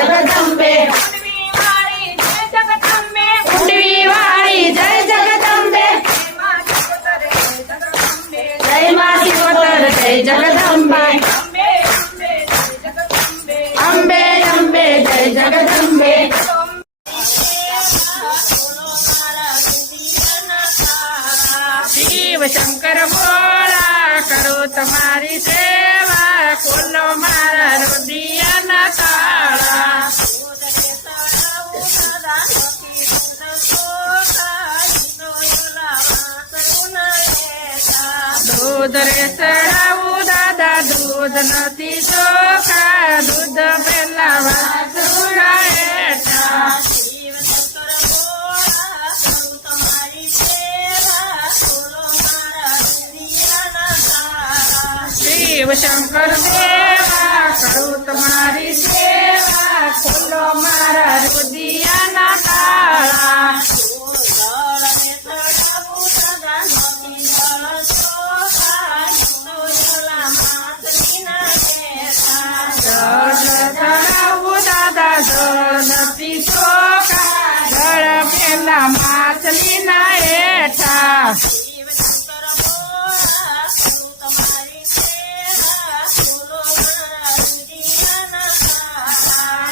જગદંબે કુંડવી વાળી જય જગદંબે જય માં સિકોતર જય જગદંબે અંબે અંબે જય જગદંબે શિવ શંકર ભોળા કરો તમારી સેવા ખોલો મારા રુદિયાના તાળા દૂધ રે ચડાવું દાદા દૂધ નથી ચોખા દૂધ પેલા વાસુડા હેઠા શિવ શંકર દેવા કરું તમારી સેવા ખોલો મારા રુદિયાના તાળા ચડાવું દાદા જળ નથી ચોખા જળ પેલા માછલી ના હેઠા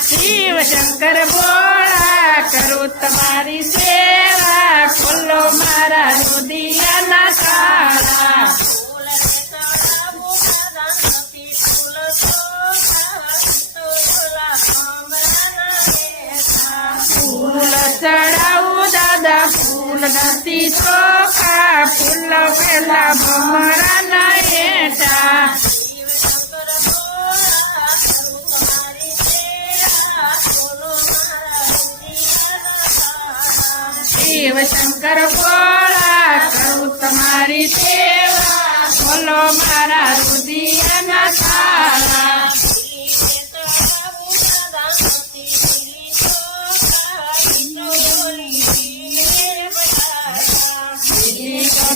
શિવ શંકર ભોળા કરું તમારી સેવા ખોલો મારા રુદિયાના તાળા ફૂલ ચડાવું દાદા ફૂલ નથી ચોખા ફૂલ પેલા ભમરાના હેઠા શિવ શંકર ભોળા કરું તમારી સેવા ખોલો મારા રુદિયાના તાળા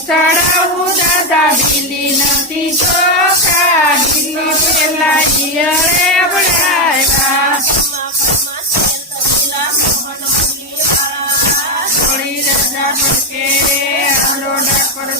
ચડાવું દાદા બીલી નથી ચોખા બીલી પેલા ઈયળે બળાવ્યા થોડી રજા પડકે આલો ડાકોર